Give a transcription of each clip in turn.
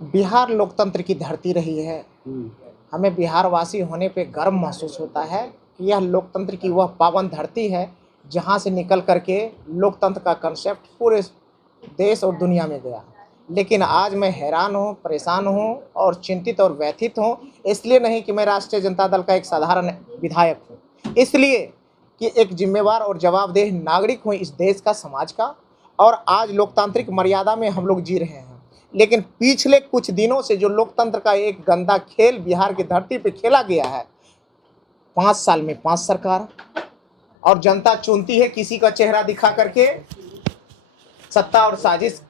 बिहार लोकतंत्र की धरती रही है। हमें बिहार वासी होने पे गर्व महसूस होता है कि यह लोकतंत्र की वह पावन धरती है जहां से निकल करके लोकतंत्र का कंसेप्ट पूरे देश और दुनिया में गया। लेकिन आज मैं हैरान हूँ, परेशान हूँ और चिंतित और व्यथित हूँ। इसलिए नहीं कि मैं राष्ट्रीय जनता दल का एक साधारण विधायक हूँ, इसलिए कि एक जिम्मेवार और जवाबदेह नागरिक हूँ इस देश का, समाज का। और आज लोकतांत्रिक मर्यादा में हम लोग जी रहे हैं। लेकिन पिछले कुछ दिनों से जो लोकतंत्र का एक गंदा खेल बिहार की धरती पे खेला गया है, 5 साल में 5 सरकार, और जनता चुनती है किसी का चेहरा दिखा करके, सत्ता और साजिश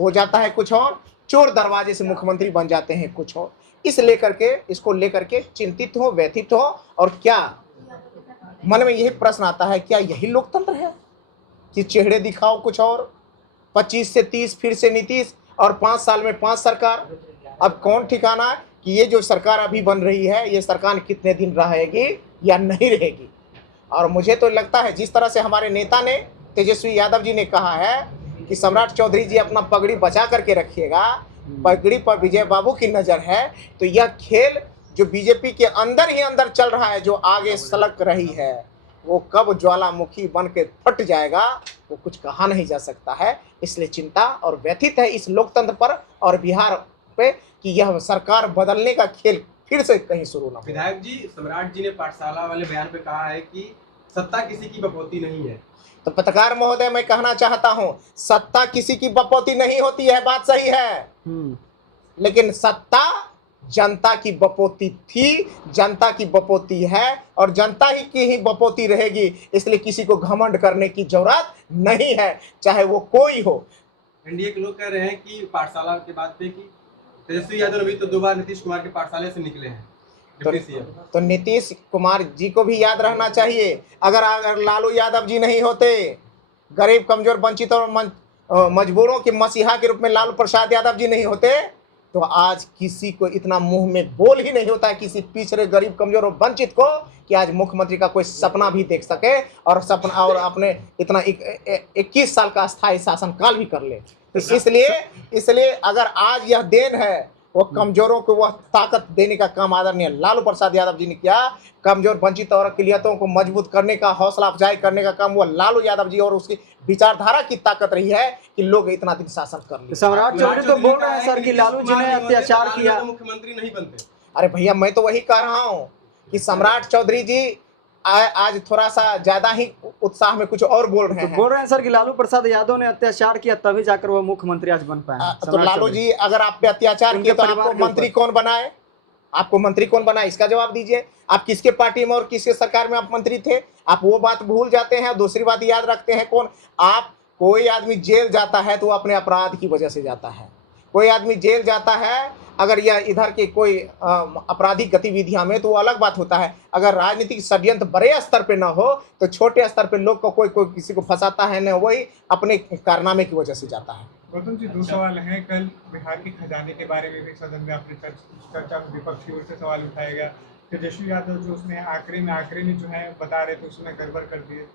हो जाता है कुछ और, चोर दरवाजे से मुख्यमंत्री बन जाते हैं कुछ और। इसको लेकर के चिंतित हो, व्यथित हो। और क्या मन में यही प्रश्न आता है, क्या यही लोकतंत्र है कि चेहरे दिखाओ कुछ और, 25 से 30 फिर से नीतीश, और 5 साल में 5 सरकार। अब कौन ठिकाना है कि ये जो सरकार अभी बन रही है ये सरकार कितने दिन रहेगी या नहीं रहेगी। और मुझे तो लगता है जिस तरह से हमारे नेता ने, तेजस्वी यादव जी ने कहा है कि सम्राट चौधरी जी अपना पगड़ी बचा करके रखिएगा, पगड़ी पर विजय बाबू की नज़र है, तो यह खेल जो बीजेपी के अंदर ही अंदर चल रहा है, जो आगे सलग रही है, वो कब ज्वालामुखी बन के फट जाएगा वो कुछ कहा नहीं जा सकता है। इसलिए चिंता और व्यथित है इस लोकतंत्र पर और बिहार पे कि यह सरकार बदलने का खेल फिर से कहीं शुरू ना हो। विधायक जी, सम्राट जी ने पाठशाला वाले बयान पे कहा है कि सत्ता किसी की बपौती नहीं है। तो पत्रकार महोदय, मैं कहना चाहता हूं, सत्ता किसी की बपौती नहीं होती है, बात सही है। लेकिन सत्ता जनता की बपौती थी, जनता की बपौती है और जनता ही की ही बपौती रहेगी। इसलिए किसी को घमंड करने की जरूरत नहीं है, चाहे वो कोई हो। एनडीए के लोग कह रहे हैं कि पाठशाला के बात पे कि तेजस्वी यादव अभी तो 2 बार नीतीश कुमार के पाठशाले से निकले हैं। तो नीतीश कुमार जी को भी याद रहना चाहिए, अगर लालू यादव जी नहीं होते, गरीब कमजोर वंचित और मजबूरों के मसीहा के रूप में लालू प्रसाद यादव जी नहीं होते, तो आज किसी को इतना मुंह में बोल ही नहीं होता है किसी पिछड़े गरीब कमजोर और वंचित को कि आज मुख्यमंत्री का कोई सपना भी देख सके और सपना और अपने इतना 21 साल का अस्थायी शासनकाल भी कर ले। इसलिए अगर आज यह देन है, वो कमजोरों को वह ताकत देने का काम आदरणीय लालू प्रसाद यादव जी ने किया। कमजोर वंचित और अकलियतों को मजबूत करने का, हौसला अफजाई करने का काम वो लालू यादव जी और उसकी विचारधारा की ताकत रही है कि लोग इतना दिन शासन कर लिए। सम्राट चौधरी तो बोल रहे हैं सर कि लालू जी ने अत्याचार किया, मुख्यमंत्री नहीं बनते। अरे भैया, मैं तो वही कह रहा हूँ कि सम्राट चौधरी जी आज थोड़ा सा ज्यादा ही उत्साह में कुछ और बोल रहे हैं। बोल रहे हैं सर कि लालू प्रसाद यादव ने अत्याचार किया तभी जाकर वो मुख्यमंत्री आज बन पाए। तो लालू जी अगर आप पे अत्याचार किए तो आपको मंत्री कौन बनाए? आपको मंत्री कौन बनाए, इसका जवाब दीजिए। आप किसके पार्टी में और किसके सरकार में आप मंत्री थे? आप वो बात भूल जाते हैं। दूसरी बात याद रखते हैं कौन आप? कोई आदमी जेल जाता है तो वो अपने अपराध की वजह से जाता है। कोई आदमी जेल जाता है अगर यह इधर के कोई आपराधिक गतिविधियां में, तो वो अलग बात होता है। अगर राजनीतिक षड्यंत्र बड़े स्तर पे ना हो तो छोटे स्तर पे लोग को कोई किसी को फंसाता है ना, वही अपने कारनामे की वजह से जाता है। गौतम जी, 2 सवाल हैं। कल बिहार के खजाने के बारे में भी सदन में आपने चर्चा विपक्ष की ओर से सवाल उठाया गया। तेजस्वी यादव जो उसमें आंकड़े में जो है बता रहे थे उसमें गड़बड़ कर दिए।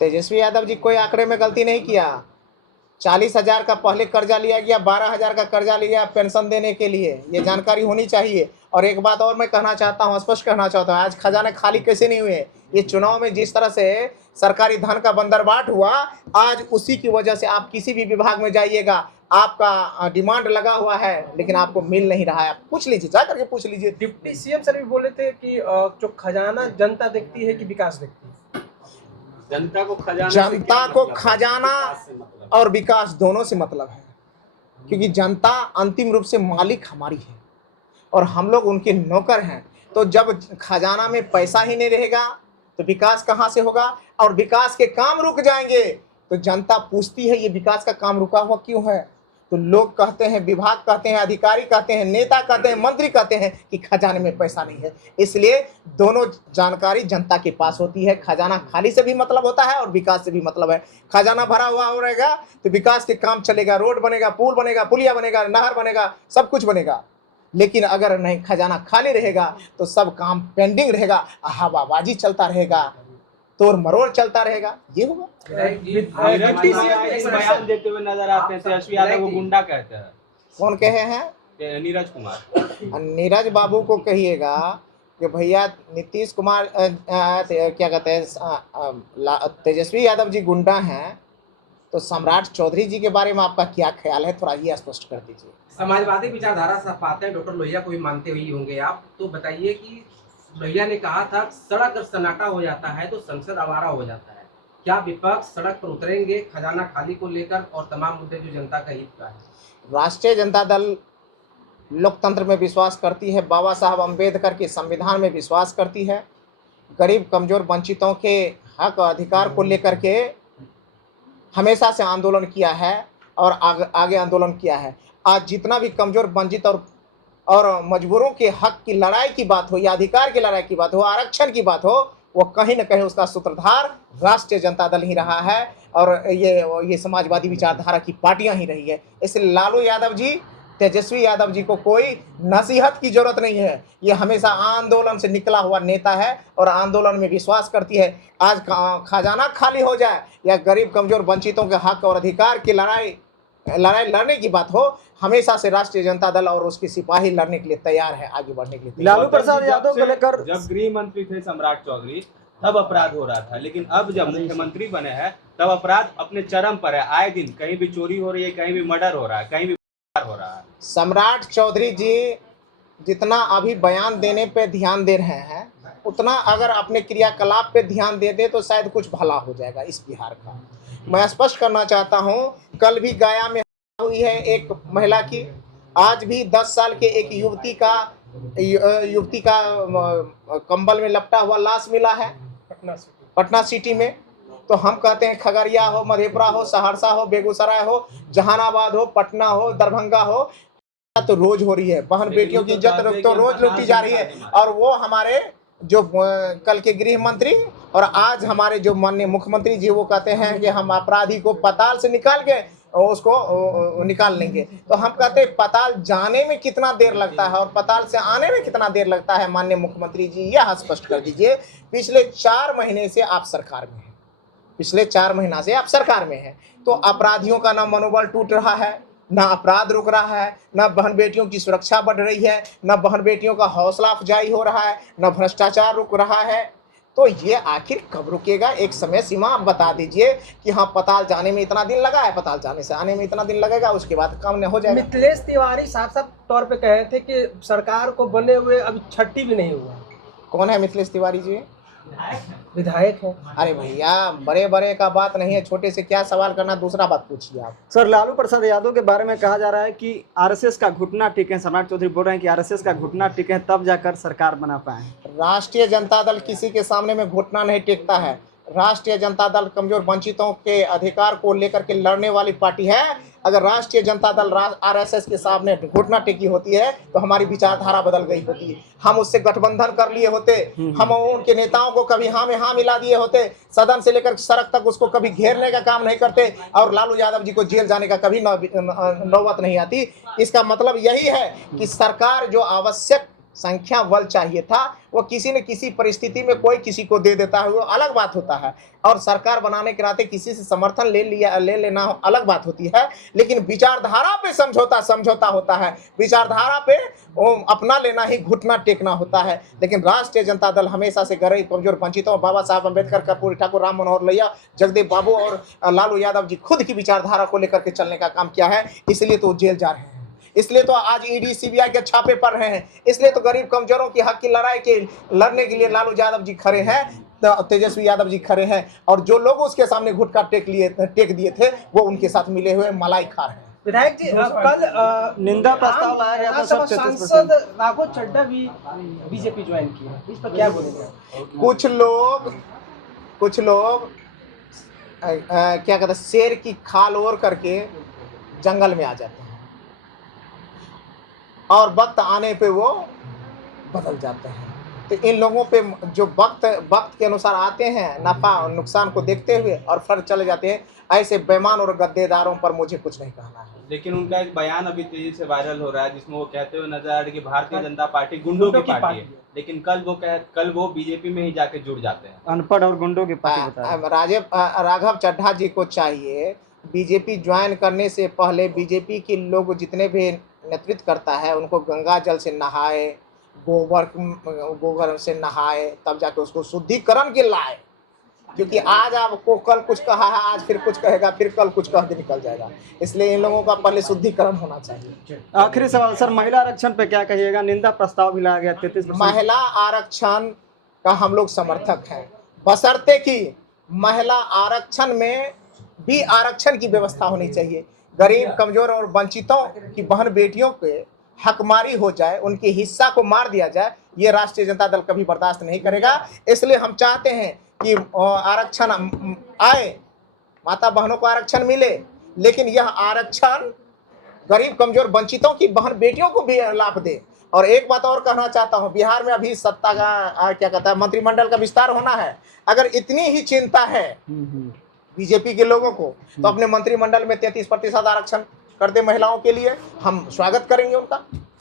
तेजस्वी यादव जी कोई आंकड़े में गलती नहीं किया। 40,000 का पहले कर्जा लिया गया, 12,000 का कर्जा लिया पेंशन देने के लिए, ये जानकारी होनी चाहिए। और एक बात और मैं कहना चाहता हूँ, स्पष्ट कहना चाहता हूँ, आज खजाने खाली कैसे नहीं हुए? ये चुनाव में जिस तरह से सरकारी धन का बंदरबाट हुआ, आज उसी की वजह से आप किसी भी विभाग में जाइएगा, आपका डिमांड लगा हुआ है लेकिन आपको मिल नहीं रहा है। आप पूछ लीजिए, जा करके पूछ लीजिए। डिप्टी सीएम सर भी बोले थे कि जो खजाना जनता देखती है कि विकास देखती है? जनता को खजाना और विकास दोनों से मतलब है, क्योंकि जनता अंतिम रूप से मालिक हमारी है और हम लोग उनके नौकर हैं। तो जब खजाना में पैसा ही नहीं रहेगा तो विकास कहाँ से होगा? और विकास के काम रुक जाएंगे तो जनता पूछती है ये विकास का काम रुका हुआ क्यों है? तो लोग कहते हैं, विभाग कहते हैं, अधिकारी कहते हैं, नेता कहते हैं, मंत्री कहते हैं कि खजाने में पैसा नहीं है। इसलिए दोनों जानकारी जनता के पास होती है। खजाना खाली से भी मतलब होता है और विकास से भी मतलब है। खजाना भरा हुआ हो रहेगा तो विकास के काम चलेगा, रोड बनेगा, पुल बनेगा, पुलिया बनेगा, नहर बनेगा, सब कुछ बनेगा। लेकिन अगर नहीं खजाना खाली रहेगा तो सब काम पेंडिंग रहेगा, हवाबाजी चलता रहेगा, तोड़ मरोड़ चलता रहेगा, ये होगा। बयान देते हुए नजर आते हैं, तेजस्वी यादव को गुंडा कहते हैं। कौन कहे हैं? नीरज कुमार। नीरज बाबू को कहिएगा कि भैया नीतीश कुमार क्या कहते हैं तेजस्वी यादव जी गुंडा हैं, तो सम्राट चौधरी जी के बारे में आपका क्या ख्याल है, थोड़ा ये स्पष्ट कर दीजिए। समाजवादी विचारधारा से पाते हैं, डॉक्टर लोहिया को भी मानते हुए होंगे आप, तो बताइए कि लोहिया ने कहा था सड़क अगर सन्नाटा हो जाता है तो संसद आवारा हो जाता है। क्या विपक्ष सड़क पर उतरेंगे खजाना खाली को लेकर और तमाम मुद्दे जो जनता का हित का है? राष्ट्रीय जनता दल लोकतंत्र में विश्वास करती है, बाबा साहब अम्बेडकर के संविधान में विश्वास करती है, गरीब कमजोर वंचितों के हक और अधिकार को लेकर के हमेशा से आंदोलन किया है और आगे आंदोलन किया है। आज जितना भी कमजोर वंचित और मजबूरों के हक की लड़ाई की बात हो या अधिकार की लड़ाई की बात हो, आरक्षण की बात हो, वो कहीं न कहीं उसका सूत्रधार राष्ट्रीय जनता दल ही रहा है और ये समाजवादी विचारधारा की पार्टियां ही रही है। इसलिए लालू यादव जी, तेजस्वी यादव जी को कोई नसीहत की जरूरत नहीं है। ये हमेशा आंदोलन से निकला हुआ नेता है और आंदोलन में विश्वास करती है। आज खजाना खाली हो जाए या गरीब कमजोर वंचितों के हक और अधिकार की लड़ाई लड़ने की बात हो, हमेशा से राष्ट्रीय जनता दल और उसके सिपाही लड़ने के लिए तैयार है, आगे बढ़ने के लिए। लालू प्रसाद यादव को लेकर जब गृह मंत्री थे सम्राट चौधरी तब अपराध हो रहा था, लेकिन अब जब मुख्यमंत्री बने हैं तब अपराध अपने चरम पर है। आए दिन कहीं भी चोरी हो रही है, कहीं भी मर्डर हो रहा है, कहीं भी हो रहा है। सम्राट चौधरी जी जितना अभी बयान देने पे ध्यान दे रहे हैं, उतना अगर अपने क्रियाकलाप पे ध्यान दे दे तो शायद कुछ भला हो जाएगा इस बिहार का। मैं स्पष्ट करना चाहता हूं, कल भी गया में हुई है एक महिला की, आज भी 10 साल के एक युवती का कंबल में लपटा हुआ लाश मिला है पटना सिटी में। तो हम कहते हैं खगड़िया हो, मधेपुरा हो, सहरसा हो, बेगूसराय हो, जहानाबाद हो, पटना हो, दरभंगा हो, तो रोज हो रही है। बहन बेटियों की इज्जत तो रोज लूटी जा रही है। और वो हमारे जो कल के गृह मंत्री और आज हमारे जो माननीय मुख्यमंत्री जी, वो कहते हैं कि हम अपराधी को पताल से निकाल के उसको निकाल लेंगे। तो हम कहते हैं पताल जाने में कितना देर लगता है और पताल से आने में कितना देर लगता है, माननीय मुख्यमंत्री जी यह स्पष्ट कर दीजिए। पिछले 4 महीने से आप सरकार में हैं, पिछले 4 महीना से आप सरकार में हैं, तो अपराधियों का ना मनोबल टूट रहा है, ना अपराध रुक रहा है, ना बहन बेटियों की सुरक्षा बढ़ रही है, ना बहन बेटियों का हौसला अफजाई हो रहा है, ना भ्रष्टाचार रुक रहा है। तो ये आखिर कब रुकेगा? एक समय सीमा आप बता दीजिए कि हाँ पताल जाने में इतना दिन लगा है, पताल जाने से आने में इतना दिन लगेगा, उसके बाद काम हो जाएगा। मिथिलेश तिवारी साफ तौर पे कहे थे कि सरकार को बने हुए अभी छठी भी नहीं हुआ। कौन है मिथिलेश तिवारी जी? विधायक है। अरे भैया, बड़े बड़े का बात नहीं है, छोटे से क्या सवाल करना, दूसरा बात पूछिए आप। सर, लालू प्रसाद यादव के बारे में कहा जा रहा है कि आरएसएस का घुटना टिके, सम्राट चौधरी बोल रहे हैं कि आरएसएस का घुटना टिके तब जाकर सरकार बना पाए। राष्ट्रीय जनता दल किसी के सामने में घुटना नहीं टेकता है। राष्ट्रीय जनता दल कमजोर वंचितों के अधिकार को लेकर के लड़ने वाली पार्टी है। अगर राष्ट्रीय जनता दल आरएसएस के सामने घुटना टेकी होती है तो हमारी विचारधारा बदल गई होती है। हम उससे गठबंधन कर लिए होते, हम उनके नेताओं को कभी हाँ में हाँ मिला दिए होते, सदन से लेकर सड़क तक उसको कभी घेरने का काम नहीं करते और लालू यादव जी को जेल जाने का कभी नौबत नहीं आती। इसका मतलब यही है कि सरकार जो आवश्यक संख्या बल चाहिए था वो किसी न किसी परिस्थिति में कोई किसी को दे देता है, वो अलग बात होता है। और सरकार बनाने के नाते किसी से समर्थन ले लेना अलग बात होती है, लेकिन विचारधारा पे समझौता होता है, विचारधारा पे अपना लेना ही घुटना टेकना होता है। लेकिन राष्ट्रीय जनता दल हमेशा से गरीब कमजोर वंचितों, बाबा साहब अम्बेडकर, कर्पूरी ठाकुर, राम मनोहर लोहिया, जगदेव बाबू और लालू यादव जी खुद की विचारधारा को लेकर के चलने का काम किया है, इसलिए तो जेल जा रहे हैं, इसलिए तो आज ईडी सीबीआई के छापे पड़ रहे हैं, इसलिए तो गरीब कमजोरों की हक की लड़ाई के लड़ने के लिए लालू यादव जी खड़े हैं, तेजस्वी यादव जी खड़े हैं। और जो लोग उसके सामने घुटका टेक दिए थे वो उनके साथ मिले हुए मलाई खार हैं। विधायक जी, कल निंदा प्रस्ताव लाया गया था, सब सांसद राघव चड्ढा भी बीजेपी ज्वाइन किया, इस पर क्या बोलेंगे? कुछ लोग क्या कहते हैं, शेर की खाल ओढ़ करके जंगल में आ जाते हैं और वक्त आने पे वो बदल जाते हैं। तो इन लोगों पे जो वक्त के अनुसार आते हैं, नफा और नुकसान को देखते हुए और फिर चले जाते हैं, ऐसे बेईमान और गद्देदारों पर मुझे कुछ नहीं कहना है। लेकिन उनका एक बयान अभी तेजी से वायरल हो रहा है जिसमें वो कहते हुए नजर आ रहे कि भारतीय जनता पार्टी गुंडों की पार्टी है, लेकिन कल वो बीजेपी में ही जाके जुड़ जाते हैं। अनपढ़ और गुंडों की पार्टी। राघव चड्ढा जी को चाहिए बीजेपी ज्वाइन करने से पहले बीजेपी के लोग जितने भी नेतृत्व करता है उनको गंगा जल से नहाए, गोबर से नहाए, तब जाके उसको शुद्धिकरण के लाए। क्योंकि आज आपको कल कुछ कहा है, आज फिर कुछ कहेगा, फिर कल कुछ कह के निकल जाएगा। इसलिए इन लोगों का पहले शुद्धिकरण होना चाहिए। आखिरी सवाल सर, महिला आरक्षण पे क्या कहिएगा? निंदा प्रस्ताव भी लाया गया 33%। महिला आरक्षण का हम लोग समर्थक हैं, बशर्ते कि महिला आरक्षण में भी आरक्षण की व्यवस्था होनी चाहिए। गरीब, कमजोर और वंचितों की बहन बेटियों के हकमारी हो जाए, उनके हिस्सा को मार दिया जाए, ये राष्ट्रीय जनता दल कभी बर्दाश्त नहीं करेगा। इसलिए हम चाहते हैं कि आरक्षण आए, माता बहनों को आरक्षण मिले, लेकिन यह आरक्षण गरीब, कमजोर, वंचितों की बहन बेटियों को भी लाभ दे। और एक बात और कहना चाहता हूं, बिहार में अभी सत्ता का क्या कहता है, मंत्रिमंडल का विस्तार होना है। अगर इतनी ही चिंता है बीजेपी के लोगों को, तो अपने मंत्रिमंडल में 33% आरक्षण कर दे महिलाओं के लिए, हम स्वागत करेंगे उनका।